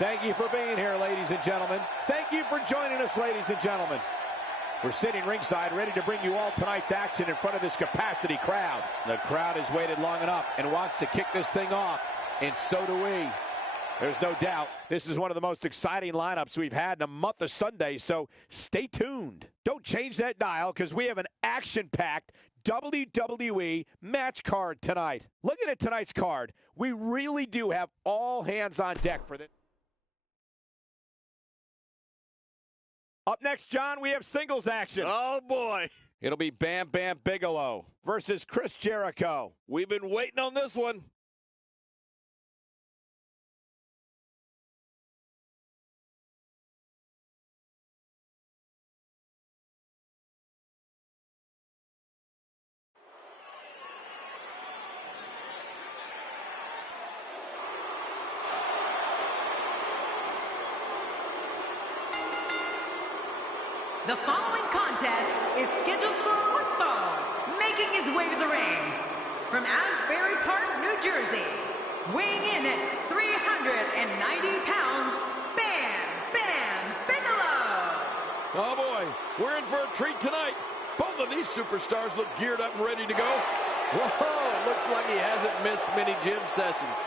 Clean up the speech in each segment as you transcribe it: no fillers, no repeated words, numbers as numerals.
Thank you for being here, ladies and gentlemen. Thank you for joining us, ladies and gentlemen. We're sitting ringside, ready to bring you all tonight's action in front of this capacity crowd. The crowd has waited long enough and wants to kick this thing off, and so do we. There's no doubt this is one of the most exciting lineups we've had in a month of Sundays, so stay tuned. Don't change that dial, because we have an action-packed WWE match card tonight. Looking at tonight's card, we really do have all hands on deck for this. Up next, John, we have singles action. Oh, boy. It'll be Bam Bam Bigelow versus Chris Jericho. We've been waiting on this one. The following contest is scheduled for one fall. Making his way to the ring from Asbury Park, New Jersey, weighing in at 390 pounds, Bam Bam Bigelow. Oh, boy. We're in for a treat tonight. Both of these superstars look geared up and ready to go. Whoa, it looks like he hasn't missed many gym sessions.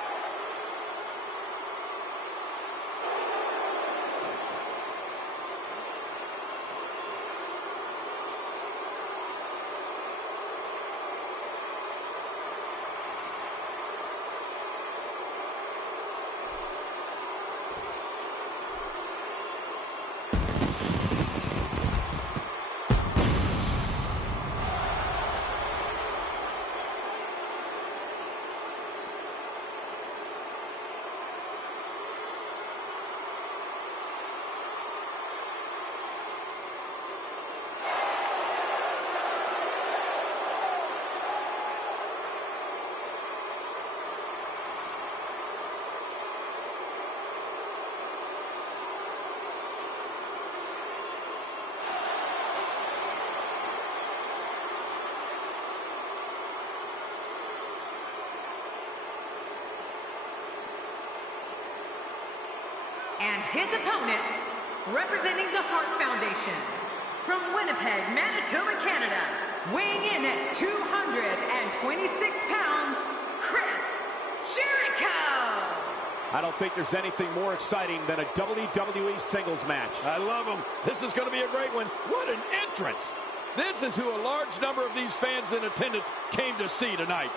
And his opponent, representing the Hart Foundation, from Winnipeg, Manitoba, Canada, weighing in at 226 pounds, Chris Jericho. I don't think there's anything more exciting than a WWE singles match. I love him. This is going to be a great one. What an entrance. This is who a large number of these fans in attendance came to see tonight.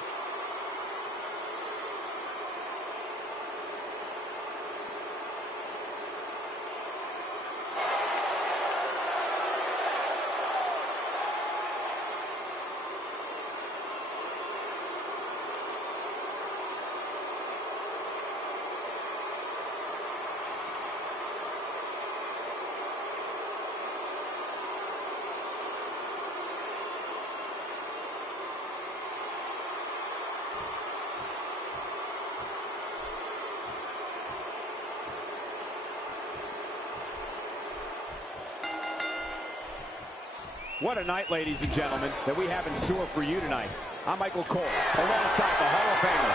What a night, ladies and gentlemen, that we have in store for you tonight. I'm Michael Cole, alongside the Hall of Famer,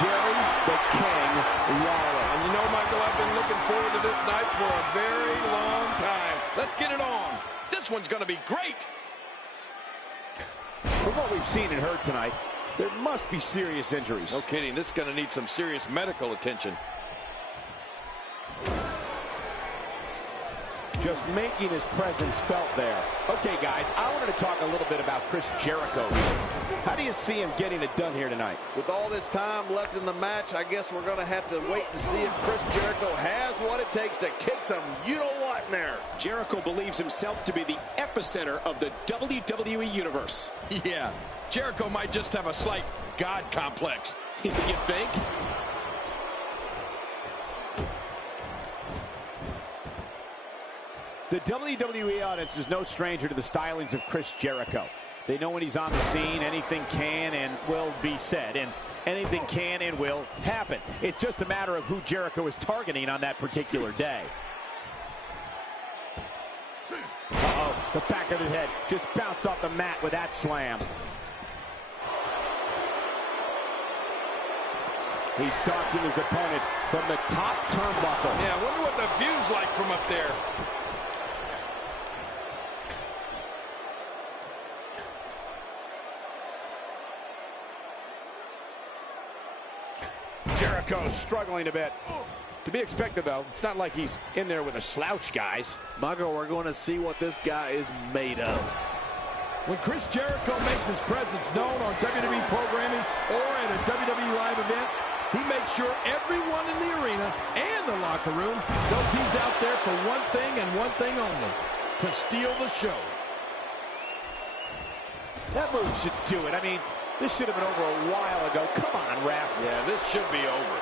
Jerry the King Lawler. And you know, Michael, I've been looking forward to this night for a very long time. Let's get it on. This one's going to be great. From what we've seen and heard tonight, there must be serious injuries. No kidding. This is going to need some serious medical attention. Just making his presence felt there. Okay, guys, I wanted to talk a little bit about Chris Jericho here. How do you see him getting it done here tonight? With all this time left in the match, I guess we're going to have to wait and see if Chris Jericho has what it takes to kick some you-know-what in there. Jericho believes himself to be the epicenter of the WWE Universe. Yeah, Jericho might just have a slight God complex. You think? The WWE audience is no stranger to the stylings of Chris Jericho. They know when he's on the scene, anything can and will be said, and anything can and will happen. It's just a matter of who Jericho is targeting on that particular day. Uh-oh, the back of his head just bounced off the mat with that slam. He's stalking his opponent from the top turnbuckle. Yeah, I wonder what the view's like from up there. Jericho struggling a bit. To be expected, though. It's not like he's in there with a slouch, guys. Michael, we're going to see what this guy is made of. When Chris Jericho makes his presence known on WWE programming or at a WWE live event, he makes sure everyone in the arena and the locker room knows he's out there for one thing and one thing only, to steal the show. That move should do it. I mean, this should have been over a while ago. Come on, ref. Yeah, this should be over.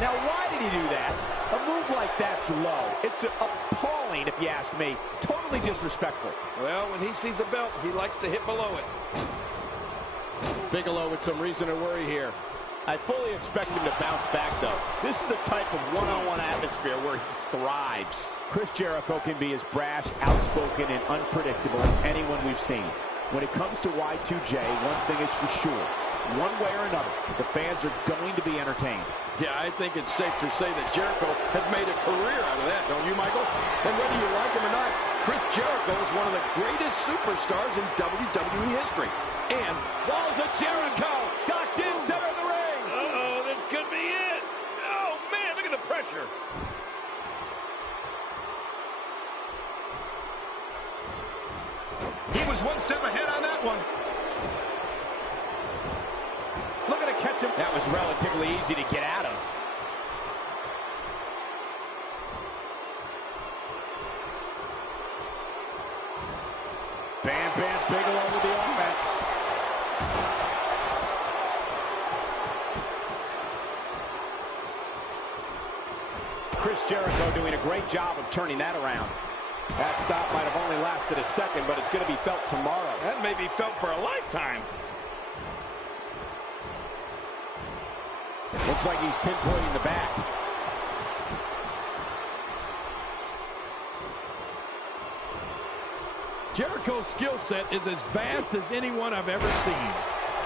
Now, why did he do that? A move like that's low. It's appalling, if you ask me. Totally disrespectful. Well, when he sees a belt, he likes to hit below it. Bigelow with some reason to worry here. I fully expect him to bounce back, though. This is the type of one-on-one atmosphere where he thrives. Chris Jericho can be as brash, outspoken, and unpredictable as anyone we've seen. When it comes to Y2J, one thing is for sure. One way or another, the fans are going to be entertained. Yeah, I think it's safe to say that Jericho has made a career out of that, don't you, Michael? And whether you like him or not, Chris Jericho is one of the greatest superstars in WWE history. And Walls of Jericho, docked in center of the ring. uh-oh, this could be it. Oh, man, look at the pressure. He was one step ahead on that one. Looking to catch him. That was relatively easy to get out of. Bam Bam Bigelow with the offense. Chris Jericho doing a great job of turning that around. That stop might have only lasted a second, but it's going to be felt tomorrow. That may be felt for a lifetime. Looks like he's pinpointing the back. Jericho's skill set is as vast as anyone I've ever seen.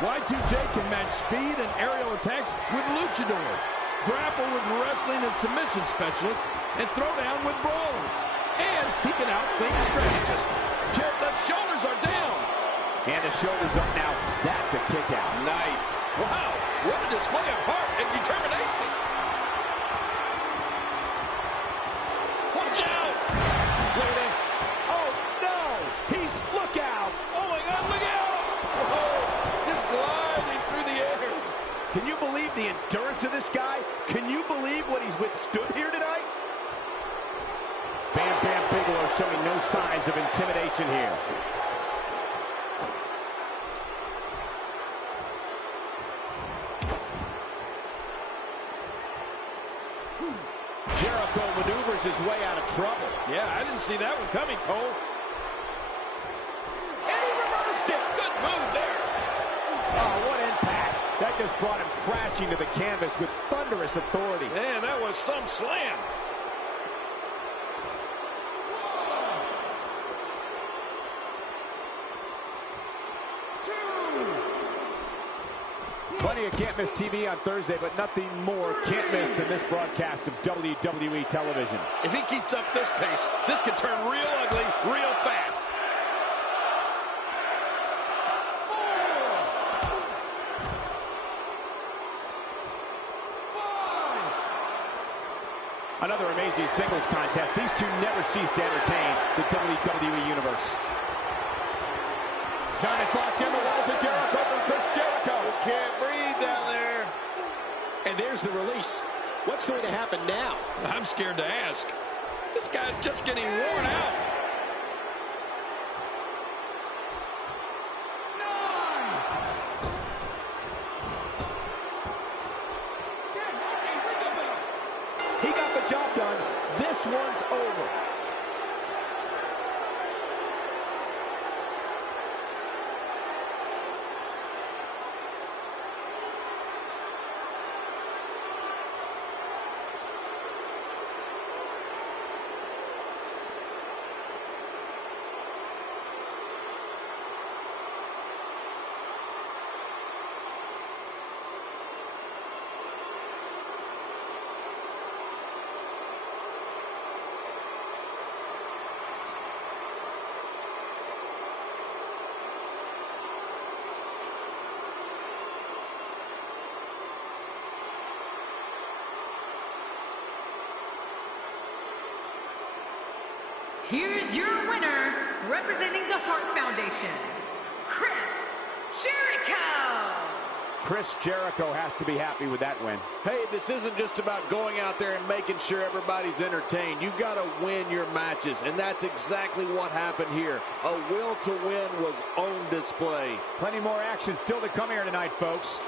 Y2J can match speed and aerial attacks with luchadors, grapple with wrestling and submission specialists, and throw down with brawlers. And he can outthink strategists. The shoulders are down. And the shoulders up now. That's a kick out. Nice. Wow, what a display of heart and determination. Watch out. Look at this. Oh, no. He's, look out. Oh, my God, look out. Whoa, just gliding through the air. Can you believe the endurance of this guy? Can you believe what he's withstood here tonight? Bam Bam Bigelow showing no signs of intimidation here. Jericho maneuvers his way out of trouble. Yeah, I didn't see that one coming, Cole. And he reversed it. Good move there. Oh, what impact. That just brought him crashing to the canvas with thunderous authority. Man, that was some slam. Plenty of Can't Miss TV on Thursday, but nothing more can't miss than this broadcast of WWE television. If he keeps up this pace, this could turn real ugly real fast. Another amazing singles contest. These two never cease to entertain the WWE Universe. Giants locked in the walls of Jericho from Chris Jericho. Can't breathe down there. And there's the release. What's going to happen now? I'm scared to ask. This guy's just getting worn out. He got the job done. This one's over. Here's your winner, representing the Hart Foundation, Chris Jericho. Chris Jericho has to be happy with that win. Hey, this isn't just about going out there and making sure everybody's entertained. You got to win your matches, and that's exactly what happened here. A will to win was on display. Plenty more action still to come here tonight, folks.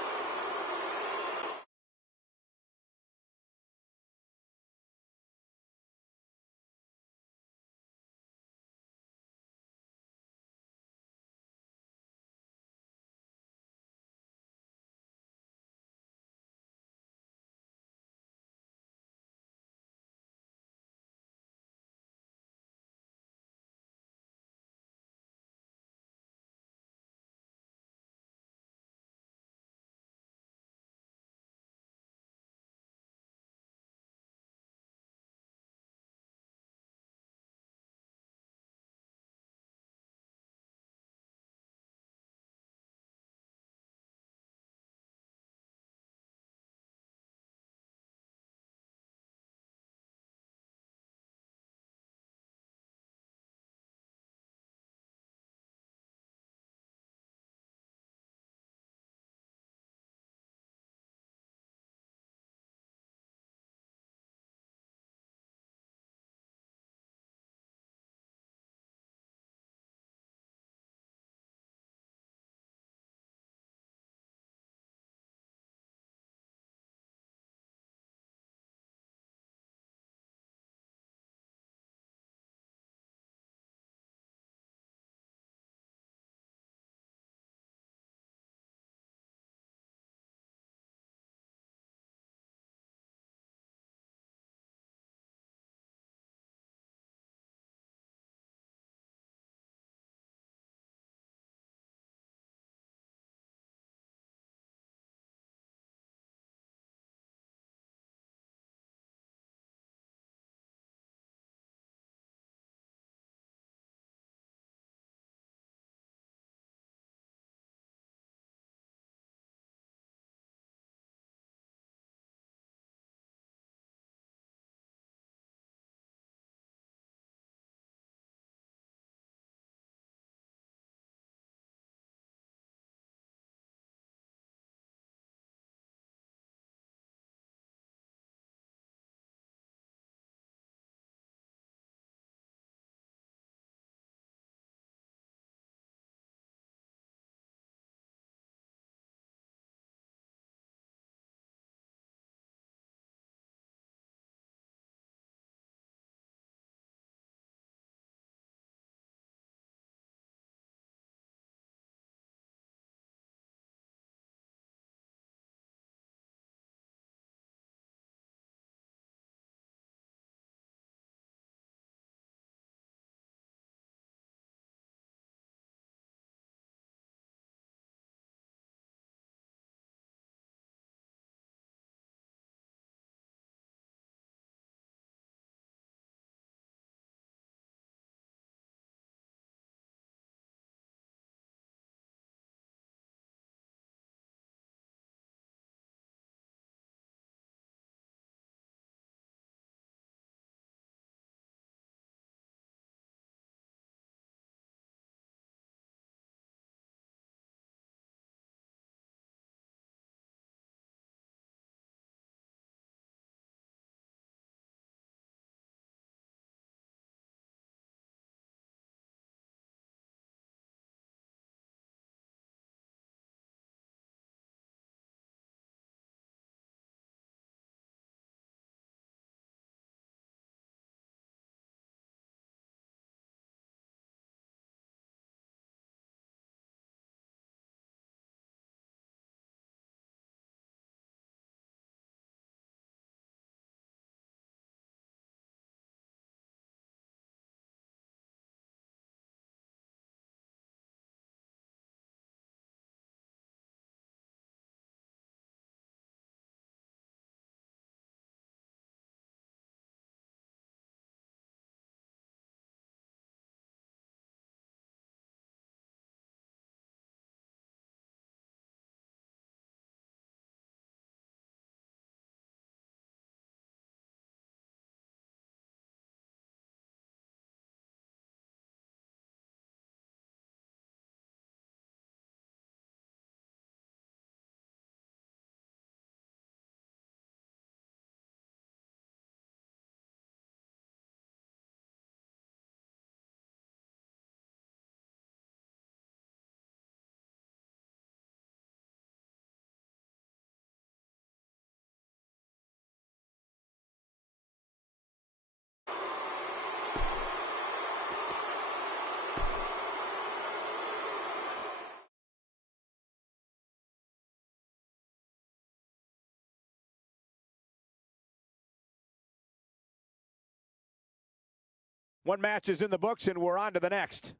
One match is in the books, and we're on to the next.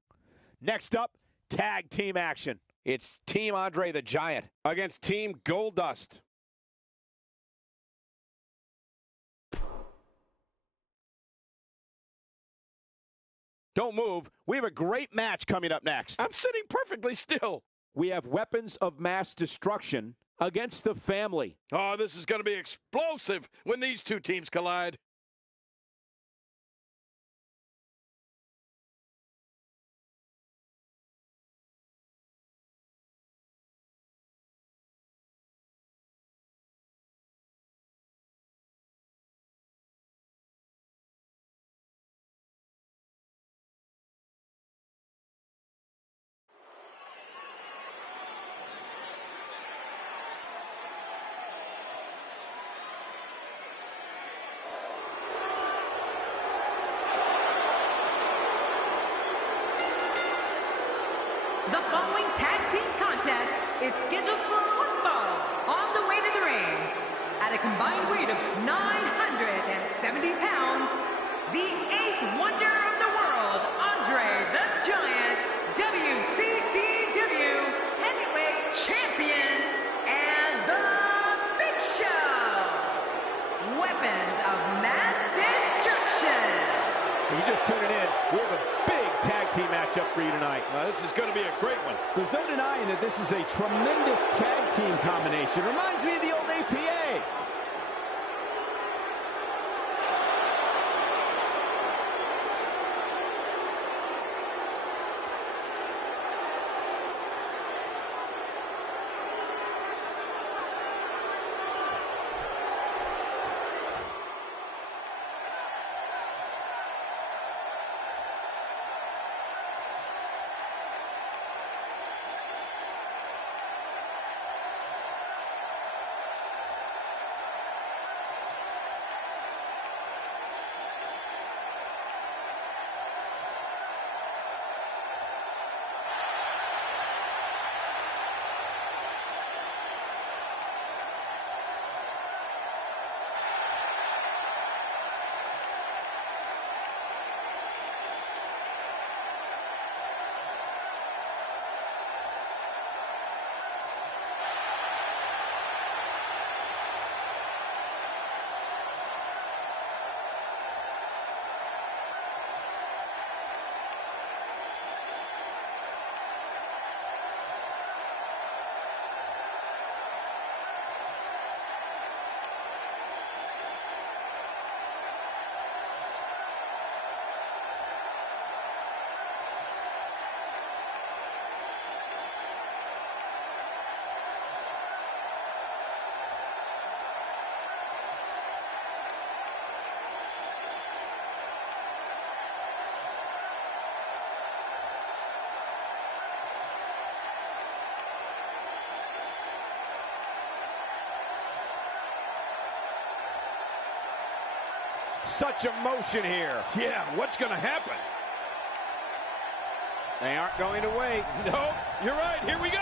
Next up, tag team action. It's Team Andre the Giant against Team Goldust. Don't move. We have a great match coming up next. I'm sitting perfectly still. We have weapons of mass destruction against the family. Oh, this is going to be explosive when these two teams collide. The following tag team contest is scheduled for one fall on the way to the ring. At a combined weight of 970 pounds, the 8th wonder of the world, Andre the Giant, WCW Heavyweight Champion, and The Big Show. Weapons of mass destruction. If you're just tuning in, we have a big tag team matchup for you tonight. This is going to be a great one. There's no denying that this is a tremendous tag team combination. Reminds me of the old APA. Such emotion here. Yeah, what's going to happen? They aren't going to wait. No, you're right. Here we go.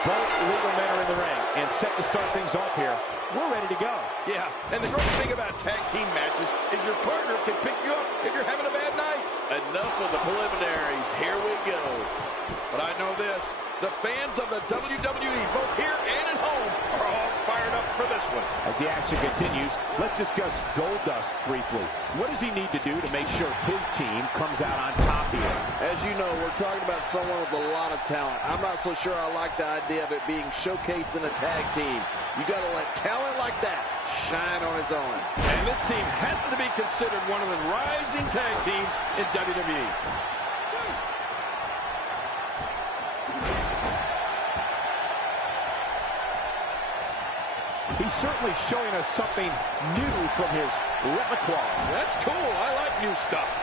Both legal men are in the ring and set to start things off here. We're ready to go. Yeah, and the great thing about tag team matches is your partner can pick you up if you're having a bad night. Enough of the preliminaries. Here we go. But I know this. The fans of the WWE, both here and at home, are all fired up for this one. As the action continues, let's discuss Goldust briefly. What does he need to do to make sure his team comes out on top here? As you know, we're talking about someone with a lot of talent. I'm not so sure I like the idea of it being showcased in a tag team. You got to let talent like that shine on its own. And this team has to be considered one of the rising tag teams in WWE. He's certainly showing us something new from his repertoire. That's cool. I like new stuff.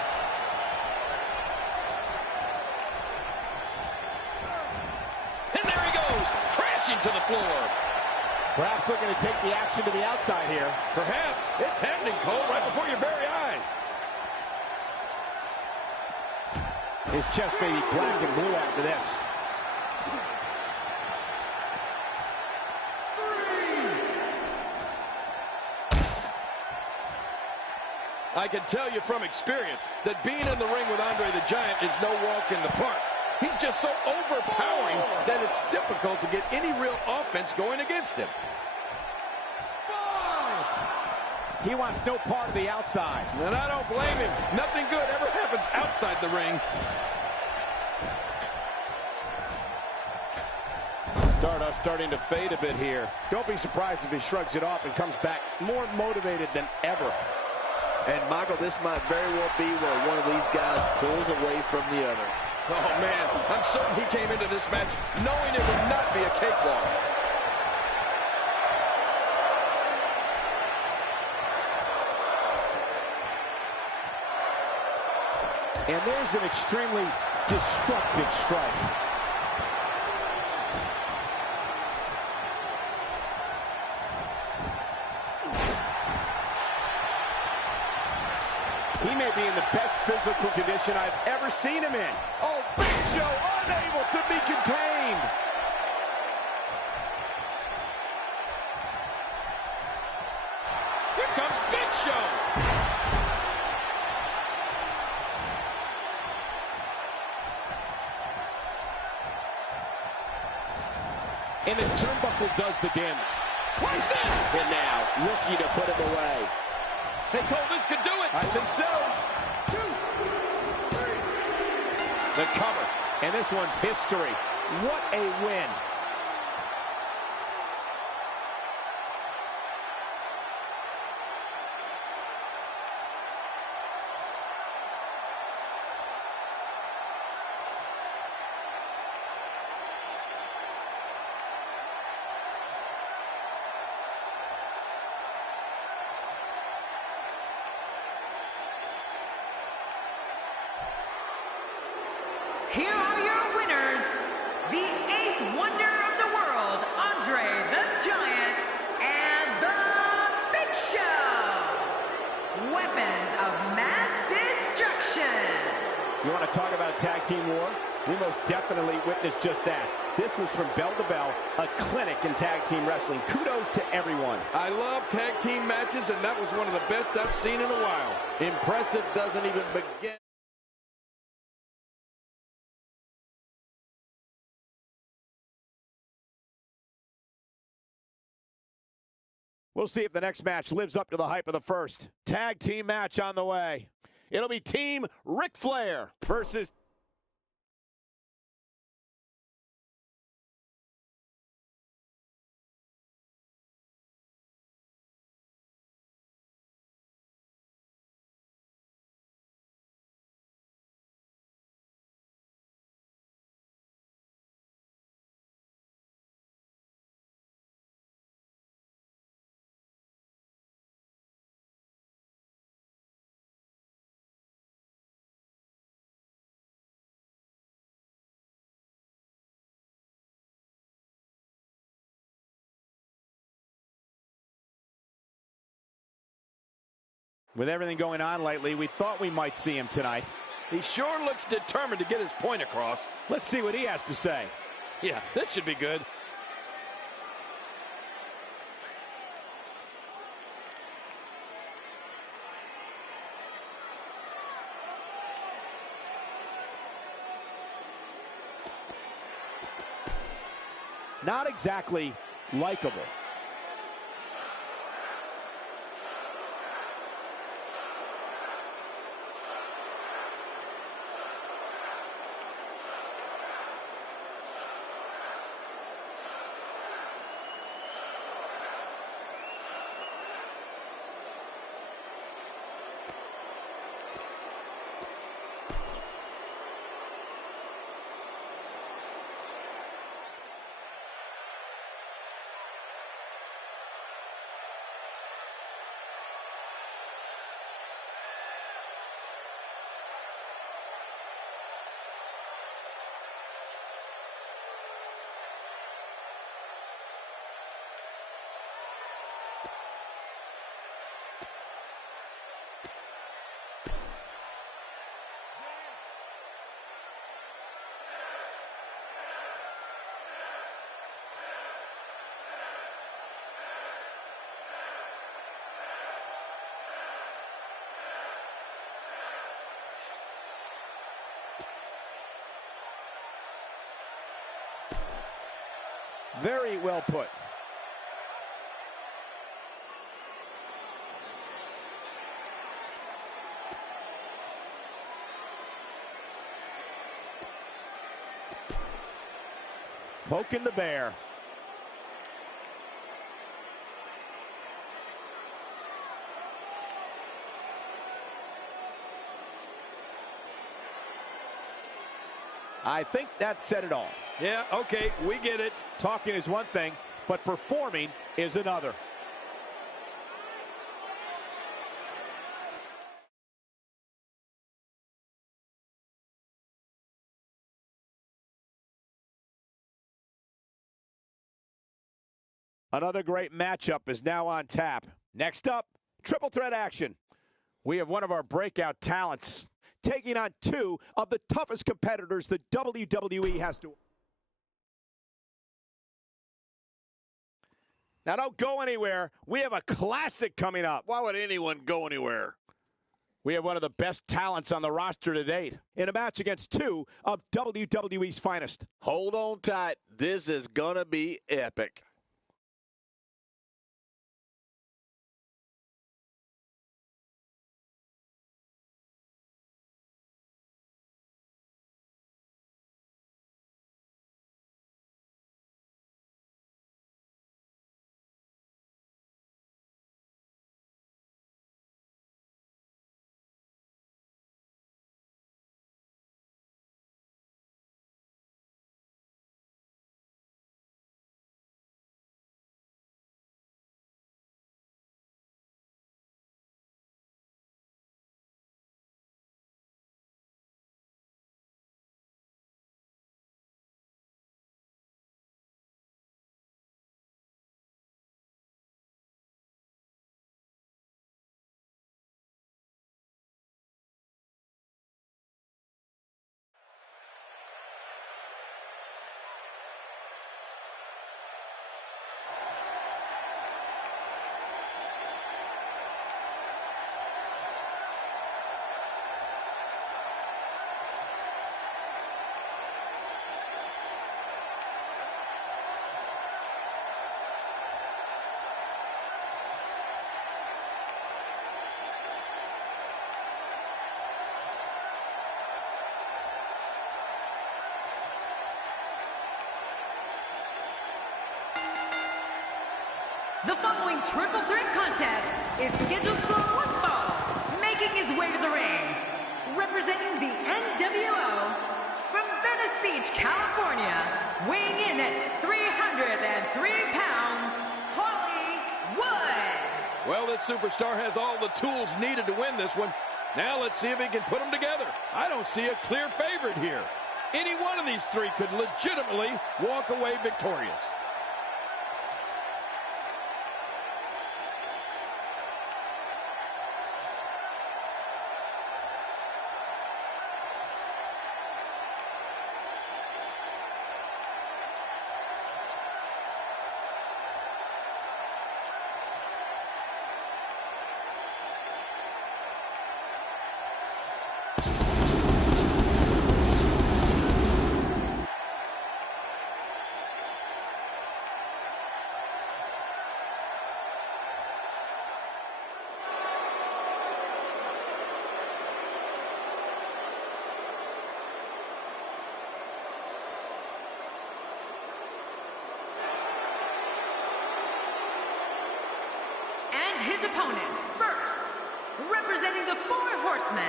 crashing to the floor. Perhaps looking to take the action to the outside here. Perhaps. It's happening, Cole, right before your very eyes. His chest may be black and blue after this. I can tell you from experience that being in the ring with Andre the Giant is no walk in the park. He's just so overpowering that it's difficult to get any real offense going against him. He wants no part of the outside. And I don't blame him. Nothing good ever happens outside the ring. Stardust starting to fade a bit here. Don't be surprised if he shrugs it off and comes back more motivated than ever. And, Michael, this might very well be where one of these guys pulls away from the other. Oh, man, I'm certain he came into this match knowing it would not be a cakewalk. And there's an extremely destructive strike. He may be in the best physical condition I've ever seen him in. Oh, Big Show unable to be contained. Here comes Big Show. And the turnbuckle does the damage. Twice this. And now, looking to put him away. Hey, Cole, this could do it. I think so. 2, 3. The cover. And this one's history. What a win. Here are your winners, the 8th wonder of the world, Andre the Giant, and the Big Show. Weapons of mass destruction. You want to talk about a tag team war? We most definitely witnessed just that. This was from bell to bell, a clinic in tag team wrestling. Kudos to everyone. I love tag team matches, and that was one of the best I've seen in a while. Impressive doesn't even begin. We'll see if the next match lives up to the hype of the first. Tag team match on the way. It'll be Team Ric Flair versus With everything going on lately, we thought we might see him tonight. He sure looks determined to get his point across. Let's see what he has to say. Yeah, this should be good. Not exactly likable. Very well put. Poking the bear. I think that said it all. Yeah, okay, we get it. Talking is one thing, but performing is another. Another great matchup is now on tap. Next up, triple threat action. We have one of our breakout talents taking on two of the toughest competitors the WWE has to. Now don't go anywhere. We have a classic coming up. Why would anyone go anywhere? We have one of the best talents on the roster to date in a match against two of WWE's finest. Hold on tight. This is gonna be epic. The following triple threat contest is scheduled for one fall. Making his way to the ring, representing the NWO from Venice Beach, California, weighing in at 303 pounds, Hollywood. Well, this superstar has all the tools needed to win this one. Now let's see if he can put them together. I don't see a clear favorite here. Any one of these three could legitimately walk away victorious. And his opponents, first, representing the Four Horsemen,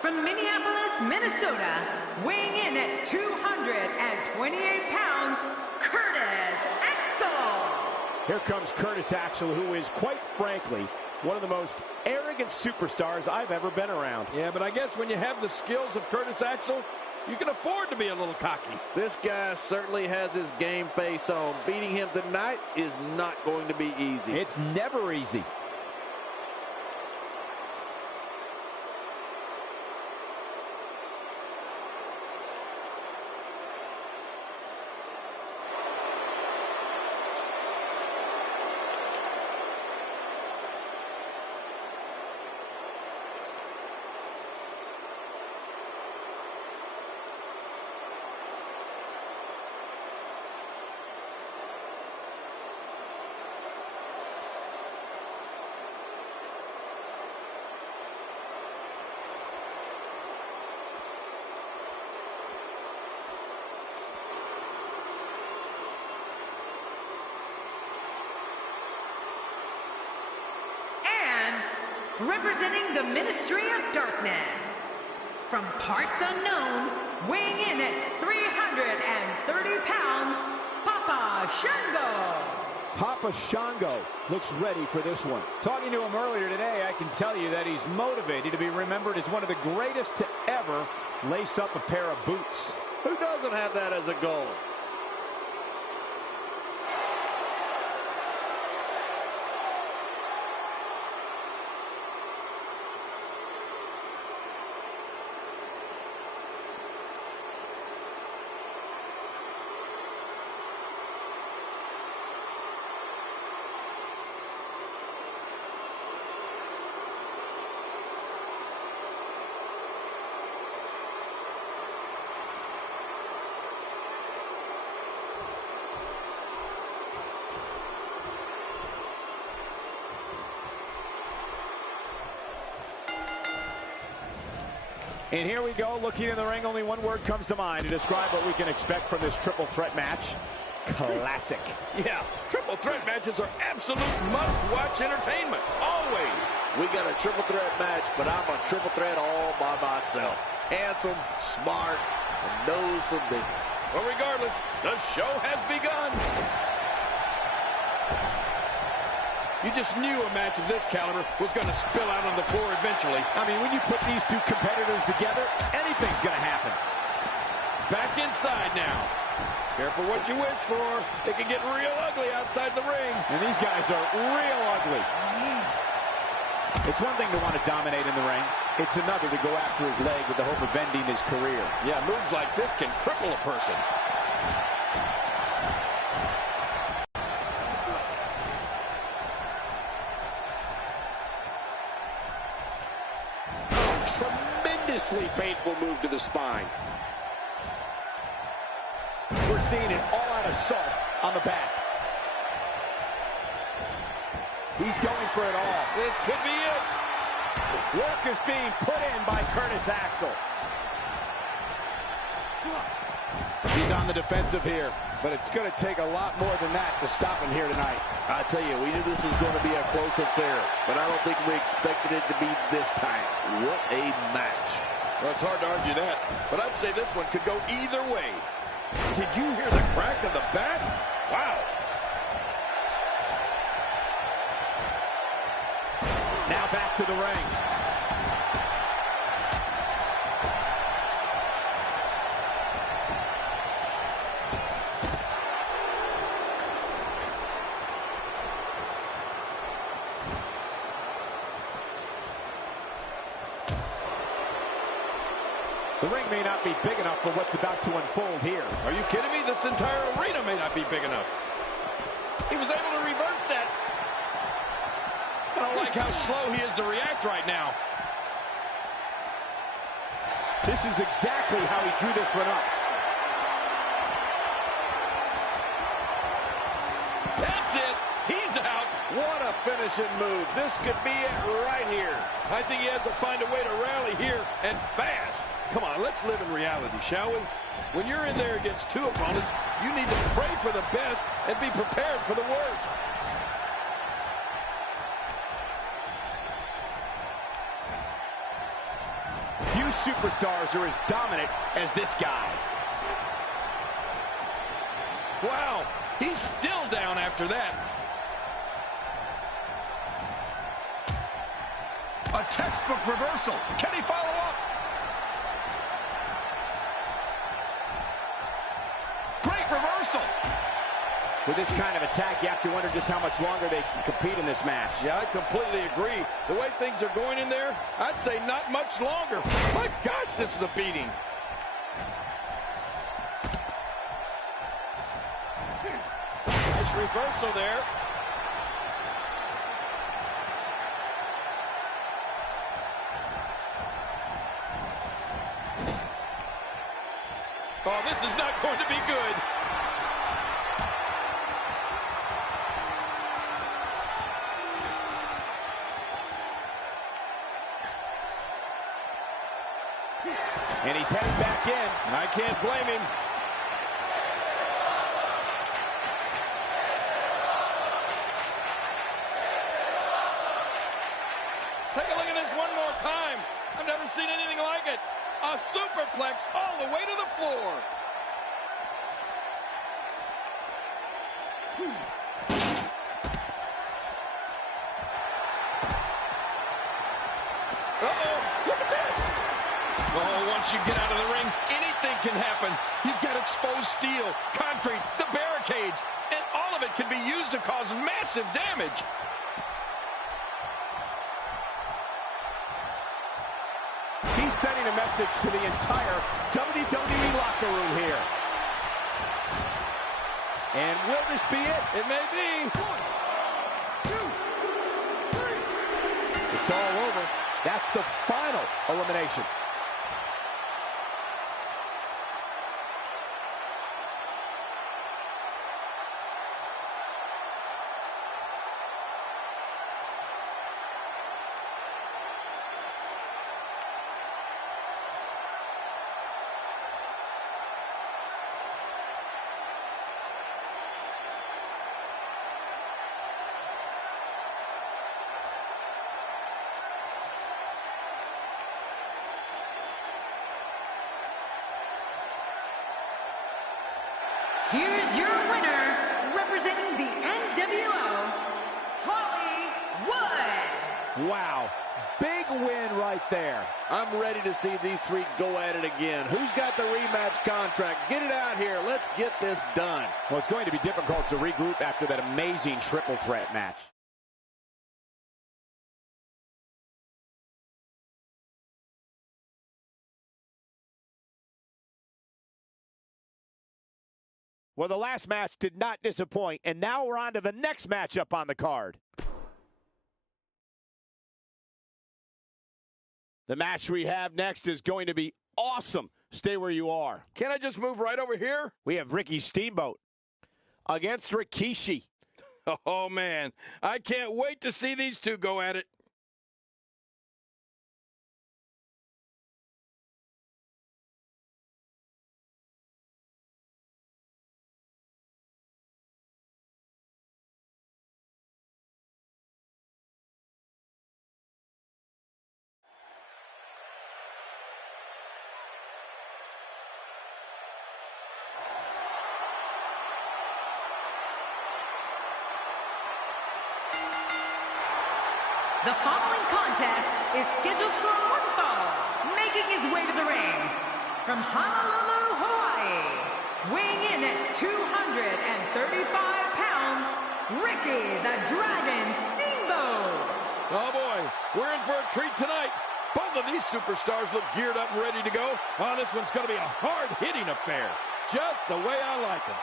from Minneapolis, Minnesota, weighing in at 228 pounds, Curtis Axel. Here comes Curtis Axel, who is, quite frankly, one of the most arrogant superstars I've ever been around. Yeah, but I guess when you have the skills of Curtis Axel, you can afford to be a little cocky. This guy certainly has his game face on. Beating him tonight is not going to be easy. It's never easy. representing the Ministry of Darkness, from parts unknown, weighing in at 330 pounds, Papa Shango. Papa Shango looks ready for this one. Talking to him earlier today, I can tell you that he's motivated to be remembered as one of the greatest to ever lace up a pair of boots. Who doesn't have that as a goal? And here we go, looking in the ring, only one word comes to mind to describe what we can expect from this triple threat match. Classic. Yeah, triple threat matches are absolute must-watch entertainment, always. We got a triple threat match, but I'm a triple threat all by myself. Handsome, smart, and knows for business. Well, regardless, the show has begun. You just knew a match of this caliber was going to spill out on the floor eventually. I mean, when you put these two competitors together, anything's going to happen. Back inside now. Careful what you wish for. It can get real ugly outside the ring. And these guys are real ugly. It's one thing to want to dominate in the ring. It's another to go after his leg with the hope of ending his career. Yeah, moves like this can cripple a person. Tremendously painful move to the spine. We're seeing an all-out assault on the back. He's going for it all. This could be it. Work is being put in by Curtis Axel. He's on the defensive here, but it's going to take a lot more than that to stop him here tonight. I tell you, we knew this was going to be a close affair, but I don't think we expected it to be this tight. What a match. Well, it's hard to argue that, but I'd say this one could go either way. Did you hear the crack of the bat? Wow. Now back to the ring. The ring may not be big enough for what's about to unfold here. Are you kidding me? This entire arena may not be big enough. He was able to reverse that. I don't like how slow he is to react right now. This is exactly how he drew this one up. That's it. He's out. What a finishing move. This could be it right here. I think he has to find a way to rally here and fast. Come on, let's live in reality, shall we? When you're in there against two opponents, you need to pray for the best and be prepared for the worst. Few superstars are as dominant as this guy. Wow, he's still down after that. A textbook reversal. Can he follow up? Great reversal. With this kind of attack, you have to wonder just how much longer they can compete in this match. Yeah, I completely agree. The way things are going in there, I'd say not much longer. My gosh, this is a beating. Nice reversal there. Oh, this is not going to be good. And he's heading back in. I can't blame him. Take a never seen anything like it. A superplex all the way to the floor. Uh-oh, look at this. Oh, once you get out of the ring, anything can happen. You've got exposed steel, concrete, the barricades, and all of it can be used to cause massive damage. He's sending a message to the entire WWE locker room here. And will this be it? It may be. 1, 2, 3. It's all over. That's the final elimination. Here's your winner, representing the NWO, Hollywood. Wow. Big win right there. I'm ready to see these three go at it again. Who's got the rematch contract? Get it out here. Let's get this done. Well, it's going to be difficult to regroup after that amazing triple threat match. Well, the last match did not disappoint, and now we're on to the next matchup on the card. The match we have next is going to be awesome. Stay where you are. Can I just move right over here? We have Ricky Steamboat against Rikishi. Oh, man. I can't wait to see these two go at it. The following contest is scheduled for one fall, making his way to the ring from Honolulu, Hawaii, weighing in at 235 pounds, Ricky the Dragon Steamboat. Oh, boy. We're in for a treat tonight. Both of these superstars look geared up and ready to go. Oh, this one's going to be a hard-hitting affair, just the way I like them.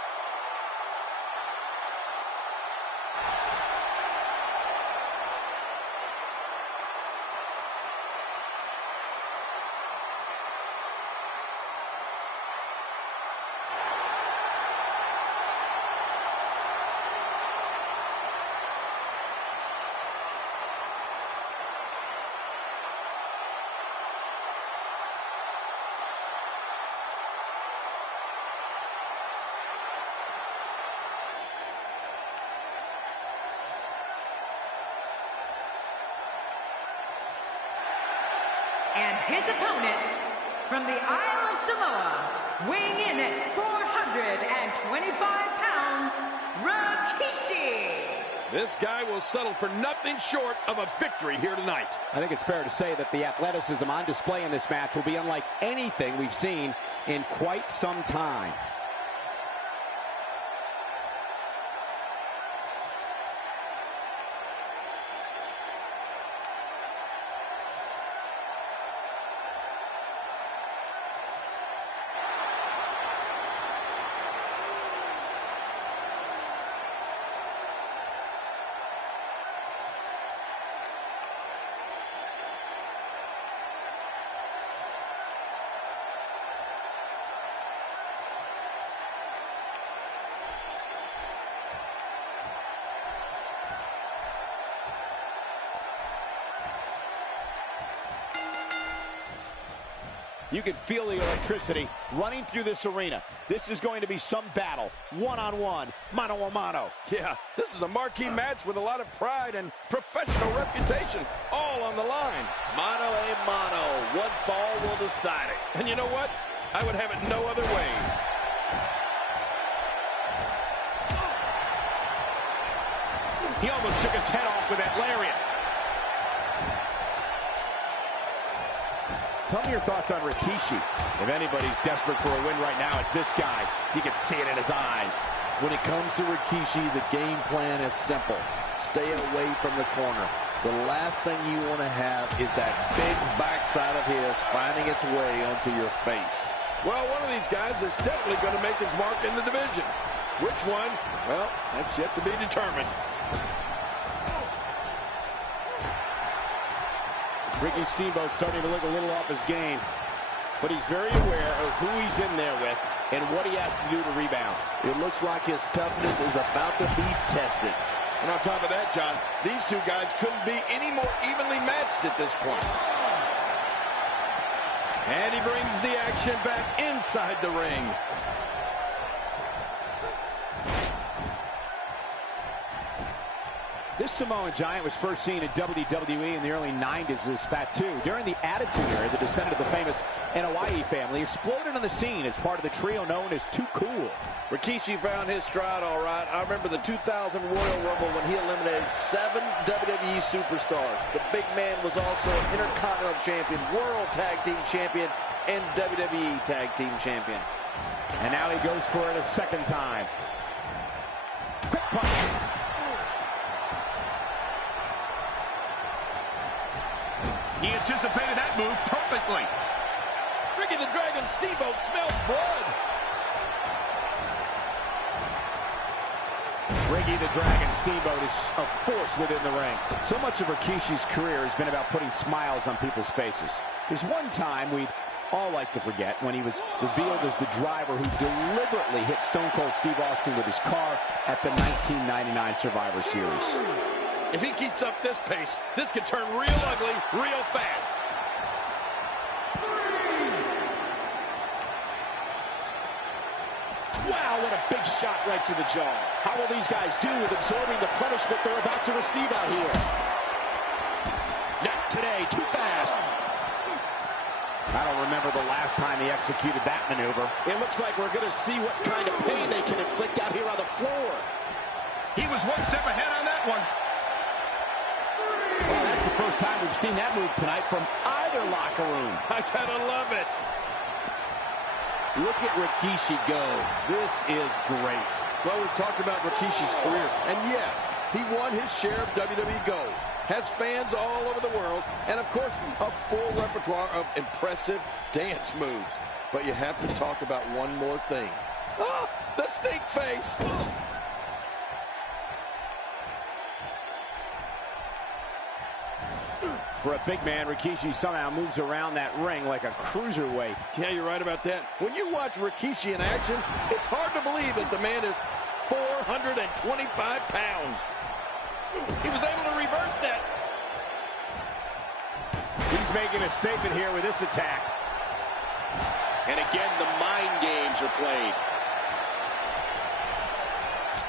And his opponent, from the Isle of Samoa, weighing in at 425 pounds, Rikishi. This guy will settle for nothing short of a victory here tonight. I think it's fair to say that the athleticism on display in this match will be unlike anything we've seen in quite some time. You can feel the electricity running through this arena. This is going to be some battle, one-on-one, mano-a-mano. Yeah, this is a marquee match with a lot of pride and professional reputation, all on the line. Mano a mano. One fall will decide it. And you know what? I would have it no other way. He almost took his head off with that lariat. Tell me your thoughts on Rikishi. If anybody's desperate for a win right now, it's this guy. You can see it in his eyes. When it comes to Rikishi, the game plan is simple. Stay away from the corner. The last thing you want to have is that big backside of his finding its way onto your face. Well, one of these guys is definitely going to make his mark in the division. Which one? Well, that's yet to be determined. Ricky Steamboat starting to look a little off his game, but he's very aware of who he's in there with and what he has to do to rebound. It looks like his toughness is about to be tested. And on top of that, John, these two guys couldn't be any more evenly matched at this point. And he brings the action back inside the ring. This Samoan Giant was first seen in WWE in the early 90s as Fatu. During the Attitude Era, the descendant of the famous Anoa'i family exploded on the scene as part of the trio known as Too Cool. Rikishi found his stride all right. I remember the 2000 Royal Rumble when he eliminated 7 WWE superstars. The big man was also an Intercontinental Champion, World Tag Team Champion, and WWE Tag Team Champion. And now he goes for it a second time. Quick punch. He anticipated that move perfectly. Ricky the Dragon Steamboat smells blood. Ricky the Dragon Steamboat is a force within the ring. So much of Rikishi's career has been about putting smiles on people's faces. There's one time we'd all like to forget when he was revealed as the driver who deliberately hit Stone Cold Steve Austin with his car at the 1999 Survivor Series. If he keeps up this pace, this could turn real ugly real fast. Wow, what a big shot right to the jaw. How will these guys do with absorbing the punishment they're about to receive out here? Not today, too fast. I don't remember the last time he executed that maneuver. It looks like we're going to see what kind of pain they can inflict out here on the floor. He was one step ahead on that one. Well, that's the first time we've seen that move tonight from either locker room. I gotta love it. Look at Rikishi go. This is great. Well, we've talked about Rikishi's career, and yes, he won his share of WWE Gold. Has fans all over the world, and of course, a full repertoire of impressive dance moves. But you have to talk about one more thing. Ah, the stink face. For a big man, Rikishi somehow moves around that ring like a cruiserweight. Yeah, you're right about that. When you watch Rikishi in action, it's hard to believe that the man is 425 pounds. He was able to reverse that. He's making a statement here with this attack. And again, the mind games are played.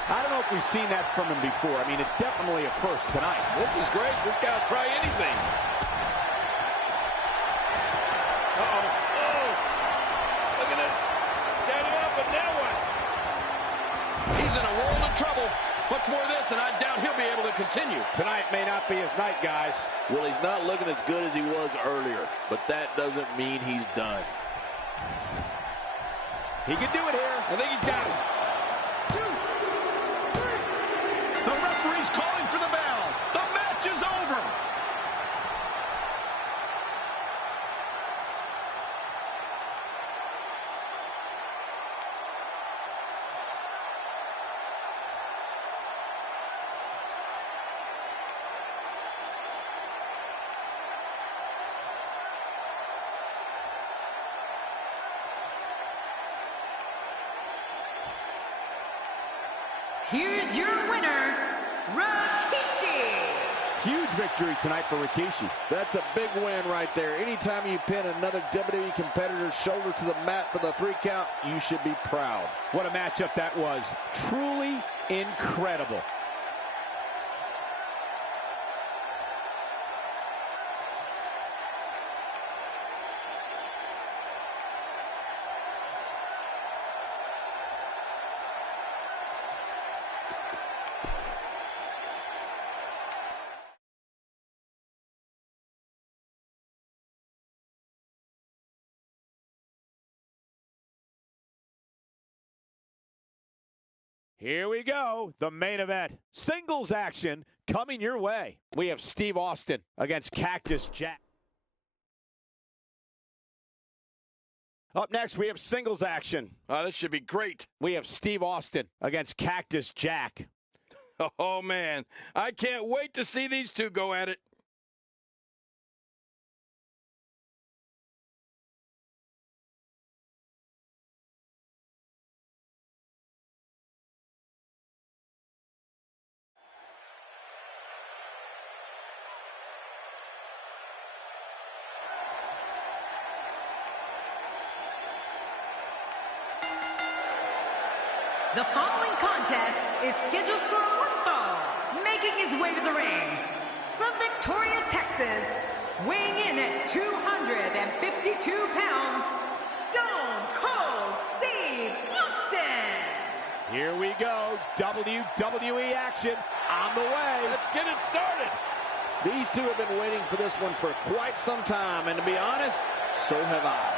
I don't know if we've seen that from him before. I mean, it's definitely a first tonight. This is great. This guy will try anything. Uh-oh. Oh! Look at this. Got it up, but now what? He's in a world of trouble. Much more of this, and I doubt he'll be able to continue. Tonight may not be his night, guys. Well, he's not looking as good as he was earlier, but that doesn't mean he's done. He can do it here. I think he's got it. The referee's calling for the bell. The match is over. Here's your winner, Rikishi. huge victory tonight for Rikishi. That's a big win right there. Anytime you pin another WWE competitor's shoulder to the mat for the 3 count, you should be proud. What a matchup that was. Truly incredible. Here we go, the main event. Singles action coming your way. We have Steve Austin against Cactus Jack. Up next, we have singles action. This should be great. We have Steve Austin against Cactus Jack. Oh, man. I can't wait to see these two go at it. The following contest is scheduled for one fall. Making his way to the ring from Victoria, Texas, weighing in at 252 pounds, Stone Cold Steve Austin. Here we go, WWE action on the way. Let's get it started. These two have been waiting for this one for quite some time, and to be honest, so have I.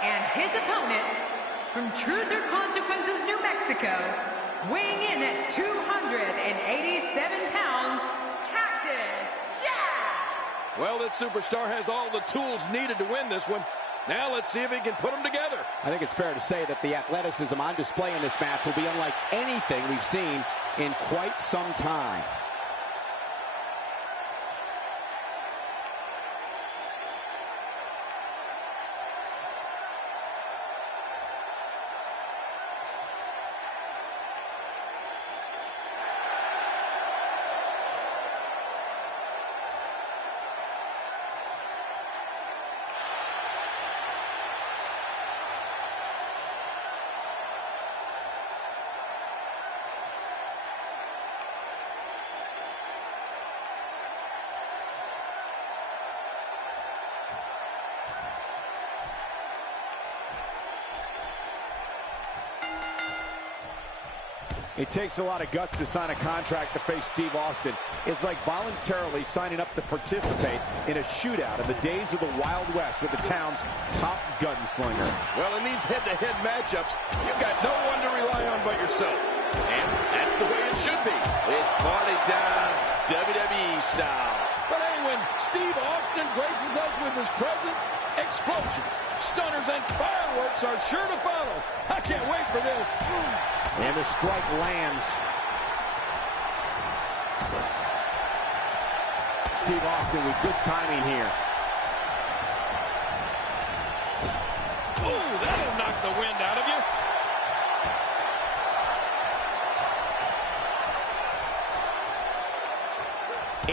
And his opponent, from Truth or Consequences, New Mexico, weighing in at 287 pounds, Cactus Jack. Well, this superstar has all the tools needed to win this one. Now let's see if he can put them together. I think it's fair to say that the athleticism on display in this match will be unlike anything we've seen in quite some time. It takes a lot of guts to sign a contract to face Steve Austin. It's like voluntarily signing up to participate in a shootout in the days of the Wild West with the town's top gunslinger. Well, in these head-to-head matchups, you've got no one to rely on but yourself. And that's the way it should be. It's party time, WWE style. But hey, when Steve Austin graces us with his presence, explosions, stunners, and fireworks are sure to follow. I can't wait for this. And the strike lands. Steve Austin with good timing here. Ooh, that'll knock the wind out of you.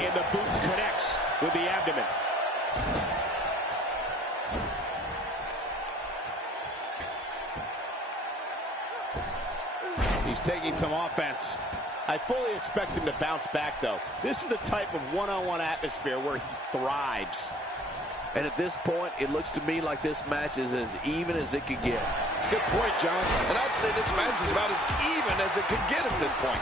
And the boot connects with the abdomen. He's taking some offense. I fully expect him to bounce back, though. This is the type of one-on-one atmosphere where he thrives. And at this point, it looks to me like this match is as even as it could get. It's a good point, John. And I'd say this match is about as even as it could get at this point.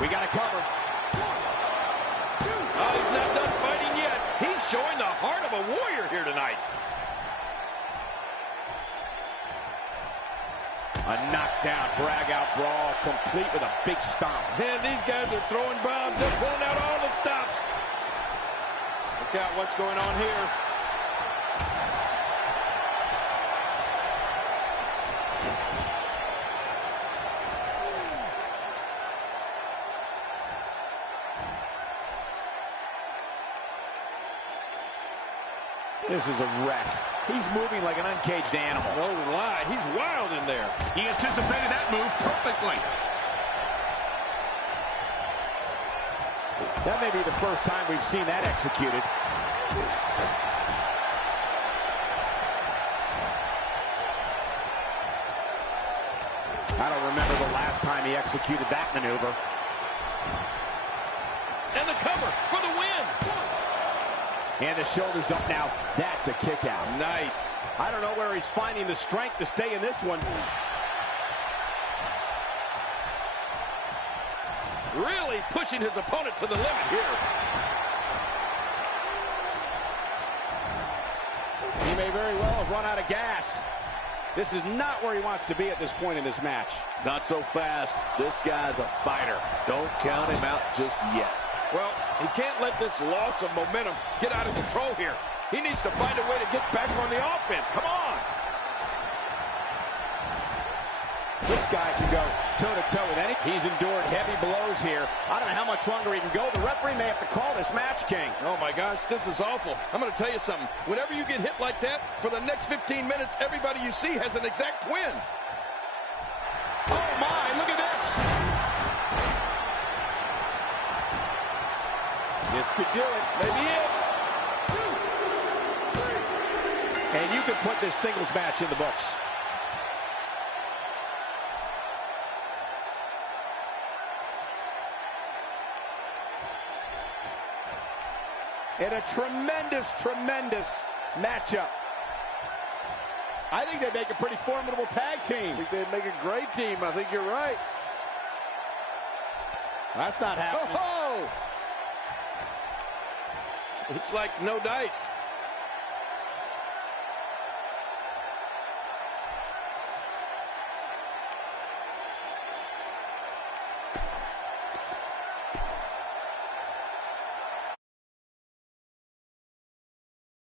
We got to cover. 1, 2. Oh, he's not done fighting yet. He's showing the heart of of a warrior here tonight. A knockdown, drag-out brawl, complete with a big stomp. And these guys are throwing bombs. They're pulling out all the stops. Look out what's going on here. This is a wreck. He's moving like an uncaged animal. No lie, he's wild in there. He anticipated that move perfectly. That may be the first time we've seen that executed. I don't remember the last time he executed that maneuver. And the cover for the win. And the shoulders up now. That's a kick out. Nice. I don't know where he's finding the strength to stay in this one. Really pushing his opponent to the limit here. He may very well have run out of gas. This is not where he wants to be at this point in this match. Not so fast. This guy's a fighter. Don't count him out just yet. Well, he can't let this loss of momentum get out of control here. He needs to find a way to get back on the offense. Come on. This guy can go toe-to-toe with any. He's endured heavy blows here. I don't know how much longer he can go. The referee may have to call this match, King. Oh, my gosh, this is awful. I'm going to tell you something. Whenever you get hit like that, for the next 15 minutes, everybody you see has an exact win. Oh, my, look at this. This could do it. Maybe it. 2, 3. And you could put this singles match in the books. And a tremendous, tremendous matchup. I think they make a pretty formidable tag team. I think they'd make a great team. I think you're right. That's not happening. Oh! Looks like no dice.